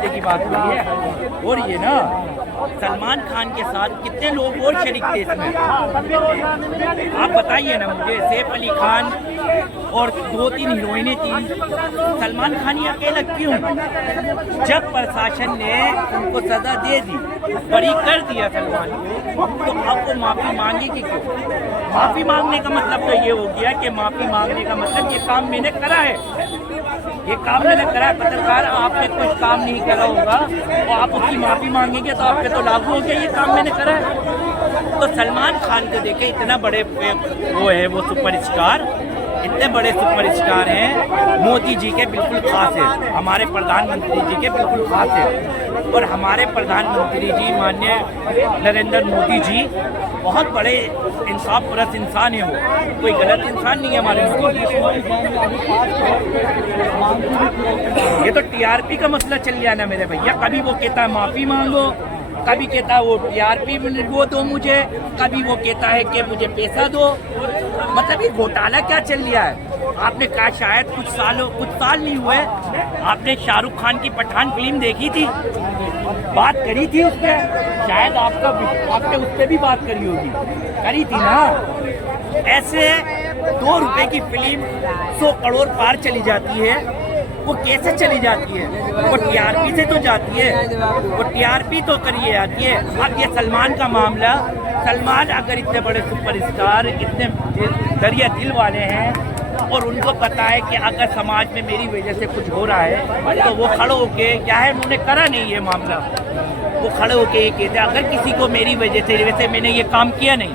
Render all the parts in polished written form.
हफ्ते की बात हो रही है। और ये ना सलमान खान के साथ कितने लोग और शरीक थे इसमें, आप बताइए ना मुझे। सैफ अली खान और 2-3 हीरोइनें थी, सलमान खान ही अकेला क्यों? जब प्रशासन ने उनको सजा दे दी, बरी कर दिया सलमान को, तो अब वो माफी मांगेगी क्यों? माफी मांगने का मतलब तो ये हो गया कि माफी मांगने का मतलब ये काम मैंने करा है, ये काम मैंने करा है। पत्रकार आपने कुछ काम नहीं करा होगा तो आप उसकी माफी मांगेंगे तो आप पे तो लागू हो गया ये काम मैंने करा है। तो सलमान खान को देखे, इतना बड़े वो है, वो सुपरस्टार, इतने बड़े सुपरस्टार हैं, मोदी जी के बिल्कुल खास है, हमारे प्रधानमंत्री जी के बिल्कुल खास है। और हमारे प्रधानमंत्री जी माननीय नरेंद्र मोदी जी बहुत बड़े इंसाफ परस्त इंसान है, वो कोई गलत इंसान नहीं है हमारे मोदी जी। ये तो टीआरपी का मसला चल गया ना मेरे भैया, कभी वो कहता है माफी मांगो, कभी कहता है वो टीआरपी वो दो मुझे, कभी वो कहता है कि मुझे पैसा दो। मतलब ये घोटाला क्या चल रहा है? आपने कहा शायद कुछ साल नहीं हुए, आपने शाहरुख खान की पठान फिल्म देखी थी, बात करी थी उस पर, शायद आपने उस पर भी बात करी होगी, करी थी ना। ऐसे 2 रुपए की फिल्म 100 करोड़ पार चली जाती है, वो कैसे चली जाती है? वो टीआरपी से तो जाती है, वो टीआरपी तो करिए आती है। अब ये सलमान का मामला, सलमान अगर इतने बड़े सुपरस्टार, इतने दरिया दिल वाले हैं और उनको पता है कि अगर समाज में मेरी वजह से कुछ हो रहा है तो वो खड़े होके, क्या है उन्होंने करा नहीं ये मामला, वो खड़े होके ये कहते अगर किसी को मेरी वजह से, वैसे मैंने ये काम किया नहीं,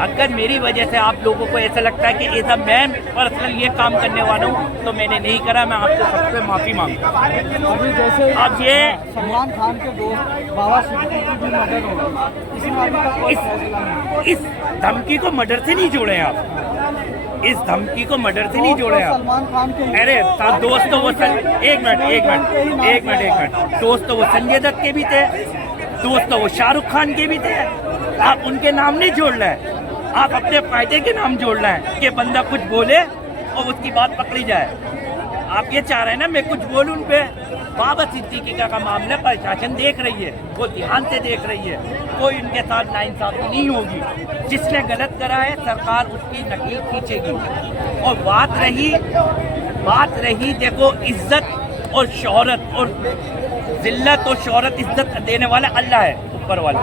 अगर मेरी वजह से आप लोगों को ऐसा लगता है कि ऐसा मैं पर्सनल ये काम करने वाला हूँ तो मैंने नहीं करा, मैं आपको सबसे माफी मांगता हूँ। अभी जैसे अब ये सलमान खान के दोस्त बाबा सिद्दीकी की भी मदद होगी, इसमें अभी तक कोई फैसला नहीं। इस धमकी को मर्डर से नहीं जोड़े आप, इस धमकी को मर्डर से नहीं जोड़े आप। सलमान खान के अरे दोस्त तो वो एक मिनट दोस्त तो वो संजय दत्त के भी थे, दोस्त तो वो शाहरुख खान के भी थे, आप उनके नाम नहीं जोड़ रहे हैं, आप अपने फायदे के नाम जोड़ रहे हैं कि बंदा कुछ बोले और उसकी बात पकड़ी जाए। आप ये चाह रहे हैं ना मैं कुछ बोलूं उन पे। बाबा सिद्दीकी का मामला प्रशासन देख रही है, वो ध्यान से देख रही है, कोई उनके साथ नाइंसाफी नहीं होगी, जिसने गलत करा है सरकार उसकी नकील खींचेगी। और बात रही देखो इज्जत और शोहरत, और जिल्लत और शोहरत इज्जत देने वाला अल्लाह है, ऊपर वाला।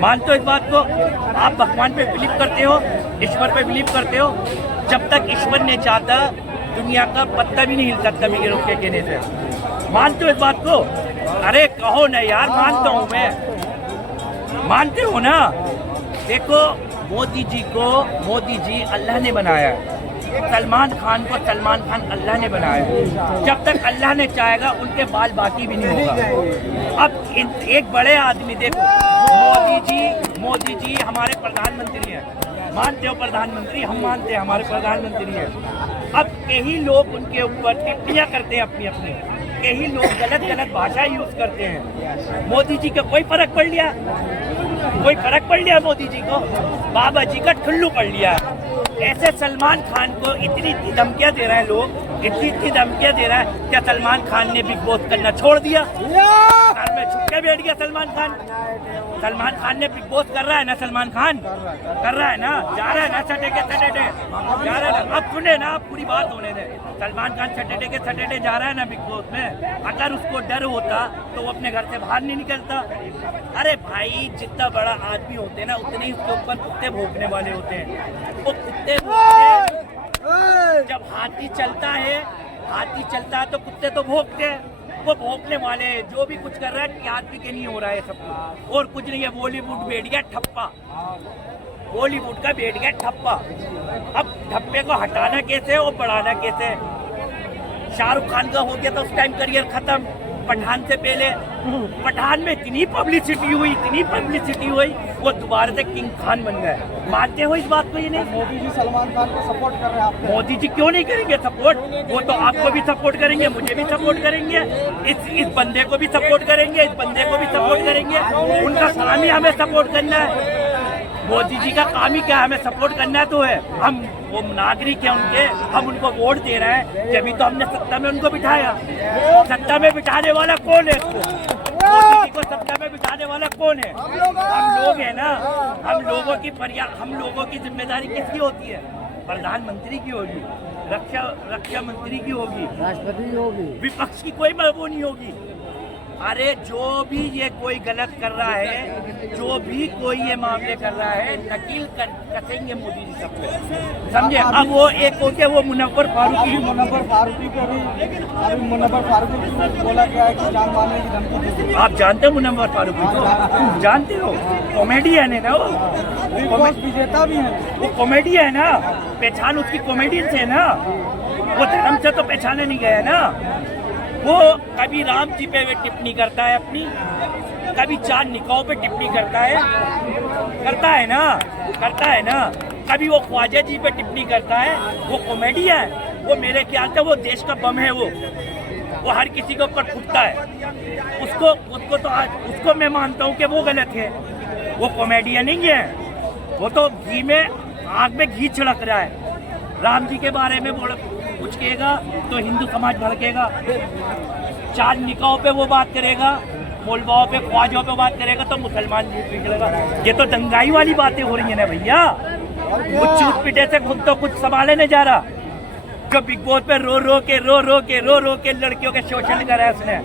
मानते हो इस बात को? आप भगवान पे बिलीव करते हो, ईश्वर पे बिलीव करते हो? जब तक ईश्वर ने चाहता दुनिया का पत्ता भी नहीं हिल सकता मेरे रुक के कहने से। मानते हो इस बात को? अरे कहो ना यार, मानता हूँ मैं, मानते हो ना? देखो मोदी जी अल्लाह ने बनाया है, सलमान खान को सलमान खान अल्लाह ने बनाया है, जब तक अल्लाह ने चाहेगा उनके बाल बाकी भी नहीं होगा। अब एक बड़े आदमी देखो, मोदी जी हमारे प्रधानमंत्री हैं, मानते हो प्रधानमंत्री, हम मानते हैं हमारे प्रधानमंत्री हैं। अब कई लोग उनके ऊपर टिप्पणियां करते हैं अपनी, कई लोग गलत भाषा यूज करते हैं। मोदी जी का कोई फर्क पड़ लिया? कोई फर्क पड़ लिया मोदी जी को? बाबा जी का ठुल्लू पड़ लिया। ऐसे सलमान खान को इतनी धमकियां दे रहे हैं लोग, इतनी धमकियां दे रहा है। क्या सलमान खान ने बिग बॉस करना छोड़ दिया? घर में छुप के बैठ गया सलमान खान ने बिग बॉस कर रहा है ना, सलमान खान कर रहा है ना, जा रहा है ना सैटरडे जा रहा है ना। अब सुने ना, आप पूरी बात होने दें। सलमान खान सैटरडे जा रहा है ना बिग बॉस में। अगर उसको डर होता तो वो अपने घर से बाहर नहीं निकलता। अरे भाई, जितना बड़ा आदमी होते हैं ना उतने ही उसके ऊपर कुत्ते भौंकने वाले होते हैं। वो कुत्ते जब हाथी चलता है तो कुत्ते तो भौंकते हैं। वो भौंकने वाले जो भी कुछ कर रहा है आदमी के नहीं हो रहा है सब कुछ, और कुछ नहीं है। बॉलीवुड बैठ गया ठप्पा, बॉलीवुड का बैठ गया ठप्पा। अब ठप्पे को हटाना कैसे और बढ़ाना कैसे? शाहरुख खान का हो गया था उस टाइम करियर खत्म, पठान से पहले। पठान में इतनी पब्लिसिटी हुई, वो दोबारा से किंग खान बन गए। मानते हो इस बात को? ये नहीं, मोदी जी सलमान खान को सपोर्ट कर रहे हैं आप? मोदी जी क्यों नहीं करेंगे सपोर्ट? वो तो आपको भी सपोर्ट करेंगे, मुझे भी सपोर्ट करेंगे, इस बंदे को भी सपोर्ट करेंगे, इस बंदे को भी सपोर्ट करेंगे। उनका काम ही हमें सपोर्ट करना है। मोदी जी का काम ही क्या, हमें सपोर्ट करना तो है। हम वो नागरिक है उनके, हम उनको वोट दे रहे हैं, जब तो हमने सत्ता में उनको बिठाया। सत्ता में बिठाने वाला कौन है? मोदी जी को सत्ता में बिठाने वाला कौन है? हम लोग हैं ना। हम लोगों की जिम्मेदारी किसकी होती है? प्रधानमंत्री की होगी, रक्षा मंत्री की होगी, राष्ट्रपति की होगी, विपक्ष की कोई वो नहीं होगी। अरे जो भी ये कोई गलत कर रहा है, जो भी कोई ये मामले कर रहा है, नकील कसेंगे मोदी जी सब पे, समझे? अब वो एक होके वो मुनव्वर फारूकी पे अभी मुनव्वर फारूकी को बोला गया है कि जान मारने की धमकी दी। आप जानते हो मुनव्वर फारूकी को? जानते हो? कॉमेडियन है ना वो, विजेता भी है वो कॉमेडियन है ना, पहचान उसकी कॉमेडियन से है ना, वो धर्म से तो पहचाने नहीं गया ना। वो कभी राम जी पे टिप्पणी करता है अपनी, कभी चांद निकाह पे टिप्पणी करता है ना, कभी वो ख्वाजा जी पे टिप्पणी करता है। वो कॉमेडियन है, वो मेरे ख्याल से वो देश का बम है। वो हर किसी के ऊपर फूटता है। उसको मैं मानता हूँ कि वो गलत है। वो कॉमेडियन नहीं है, वो तो आग में घी छिड़क रहा है। राम जी के बारे में कुछ कहेगा तो हिंदू समाज भड़केगा, चांद निकाहों पे वो बात करेगा, मौलवाओं पे ख्वाजों पे बात करेगा तो मुसलमान निकलेगा। ये तो दंगाई वाली बातें हो रही है ना भैया। वो चूत पिटे से खुद तो कुछ संभाले नहीं जा रहा। जो बिग बॉस पे रो के लड़कियों के शोषण करा है उसने।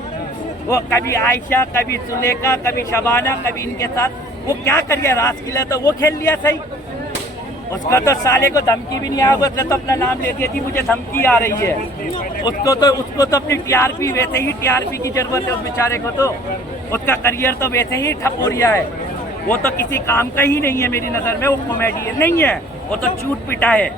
वो कभी आयशा, कभी सुलेखा, कभी शबाना, कभी इनके साथ वो क्या कर गया? रासलीला तो वो खेल लिया सही। उसका तो साले को धमकी भी नहीं आया, उसने तो अपना नाम ले दिया कि मुझे धमकी आ रही है। उसको तो अपनी टीआरपी, वैसे ही टीआरपी की जरूरत है उस बेचारे को। तो उसका करियर तो वैसे ही ठप हो रहा है। वो तो किसी काम का ही नहीं है मेरी नजर में। वो कॉमेडियन नहीं है, वो तो चूट पिटा है,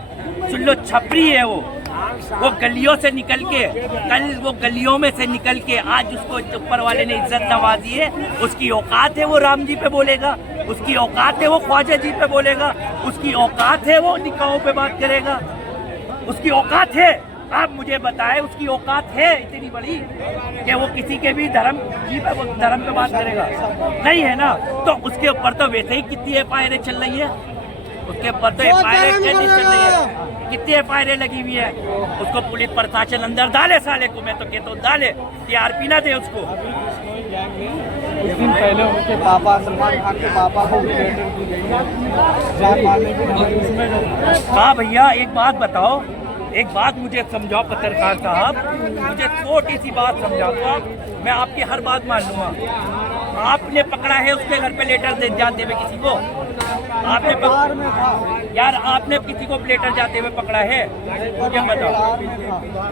सुल्लो छपरी है। वो गलियों से निकल के, कल वो गलियों में से निकल के आज उसको ऊपर वाले ने इज्जत नवाजी है। उसकी औकात है वो राम जी पे बोलेगा, उसकी औकात है वो ख्वाजा जी पे बोलेगा, उसकी औकात है वो निकाहों पे बात करेगा, उसकी औकात है। आप मुझे बताएं, उसकी औकात है इतनी बड़ी कि वो किसी के भी धर्म पे बात करेगा? नहीं है ना। तो उसके ऊपर तो वैसे ही कितनी एफआईआर चल रही है, उसके ऊपर तो एफआईआर चल रही है, कितनी एफआईआर लगी हुई है। उसको पुलिस प्रशासन अंदर डाले साले को, मैं तो कहता हूँ डाले, टीआरपी ना दे उसको। कुछ दिन पहले उनके पापा, सलमान खान के पापा को लेटर दी गई है जान मारने की धमकी। हाँ भैया, एक बात बताओ, एक बात मुझे समझाओ पत्रकार साहब, मुझे छोटी सी बात समझाओ। मैं आपकी हर बात मान लूंगा। आपने पकड़ा है उसके घर पे लेटर दे जाते हुए किसी को? यार आपने किसी को लेटर जाते हुए पकड़ा है? मुझे बताओ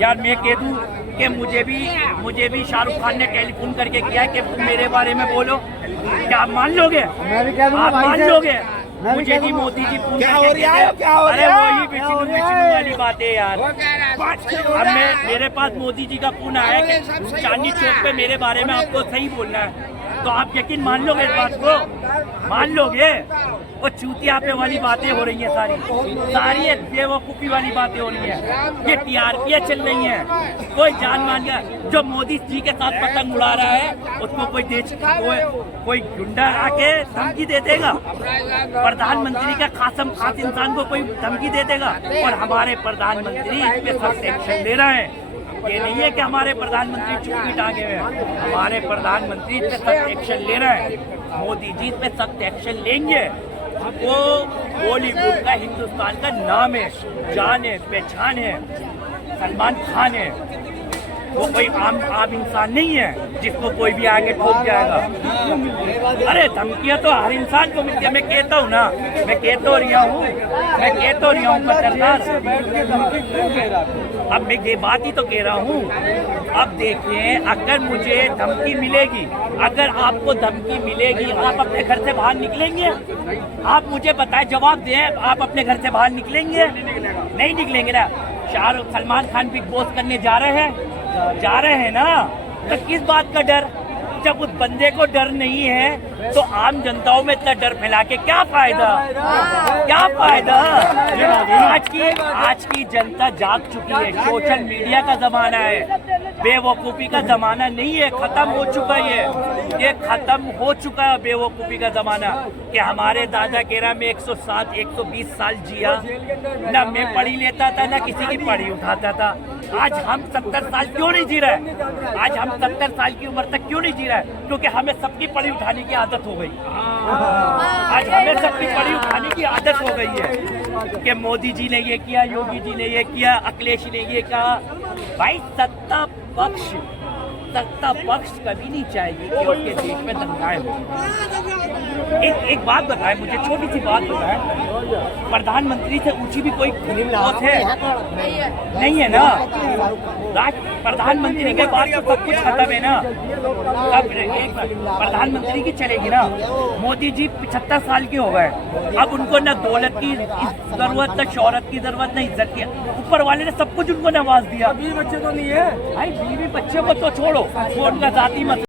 यार। मैं कह दूं कि मुझे भी शाहरुख खान ने टेलीफोन करके किया है कि तुम मेरे बारे में बोलो, क्या आप मान लोगे? आप मान लोगे? मुझे भी मोदी जी पूछ रहे हैं। अरे वही विष्णु वाली बात है यार। अब मेरे पास मोदी जी का फोन आया कि चांदनी चौक पे मेरे बारे में आपको सही बोलना है, तो आप यकीन मान लोगे इस बात को? मान लोगे? वो चूतिया पे वाली बातें हो रही है, सारी बेवकूफी वाली बातें हो रही है। ये टीआरपी चल रही है। कोई जान मान गया जो मोदी जी के साथ पतंग उड़ा रहा है, उसको कोई गुंडा आके धमकी दे देगा? प्रधानमंत्री का खास इंसान को कोई धमकी दे देगा? और हमारे प्रधानमंत्री इस पे सख्त एक्शन ले रहे हैं। ये नहीं है कि हमारे प्रधानमंत्री चुप्पी टांगे हुए हैं, हमारे प्रधानमंत्री इस पे सख्त एक्शन ले रहे हैं। मोदी जी इस पे सख्त एक्शन लेंगे। वो बॉलीवुड का, हिंदुस्तान का नाम है, जान है, पहचान है, सलमान खान है। वो कोई आम इंसान नहीं है जिसको कोई भी आगे ठोक जाएगा। अरे धमकियां तो हर इंसान को मिलती है। मैं कहता हूँ ना, मैं कह तो रहा हूँ पत्रकार। अब मैं ये बात ही तो कह रहा हूँ। अब देखिए, अगर मुझे धमकी मिलेगी, अगर आपको धमकी मिलेगी, आप अपने घर से बाहर निकलेंगे? आप मुझे बताएं, जवाब दें, आप अपने घर से बाहर निकलेंगे? नहीं निकलेंगे ना। सलमान खान बिग बॉस करने जा रहे हैं ना, तो किस बात का डर? जब उस बंदे को डर नहीं है तो आम जनताओं में इतना डर फैला के क्या फायदा, क्या फायदा। आज की जनता जाग चुकी है। सोशल मीडिया का जमाना है, बेवकूफी का जमाना नहीं है, खत्म हो चुका है ये खत्म हो चुका है बेवकूफी का जमाना। कि हमारे दादा केरा में 107 120 साल जिया, ना मैं पढ़ी लेता था ना किसी की पढ़ी उठाता था। आज हम 70 साल क्यों नहीं जी रहे? आज हम 70 साल की उम्र तक क्यों नहीं जी रहे? क्योंकि हमें सबकी पढ़ी उठाने की आदत हो गई। आज हमें सबकी पढ़ी उठाने की आदत हो गई है कि मोदी जी ने ये किया, योगी जी ने ये किया, अखिलेश ने ये कहा। भाई सत्ता पक्ष कभी नहीं चाहिए कि उसके देश में दंगाएं हो। एक बात बताएं मुझे, छोटी सी बात बताएं, प्रधानमंत्री से ऊंची भी कोई बात है? नहीं है ना। प्रधानमंत्री के बाद तो सब कुछ खत्म है ना। अब एक प्रधानमंत्री की चलेगी ना। मोदी जी 75 साल के हो गए, अब उनको न दौलत की जरूरत, न शोहरत की जरूरत, न इज्जत की। ऊपर वाले ने सब कुछ उनको नवाज दिया। बीवी बच्चे तो नहीं है भाई, बीवी बच्चे को तो छोड़ो, वो उनका जाती मत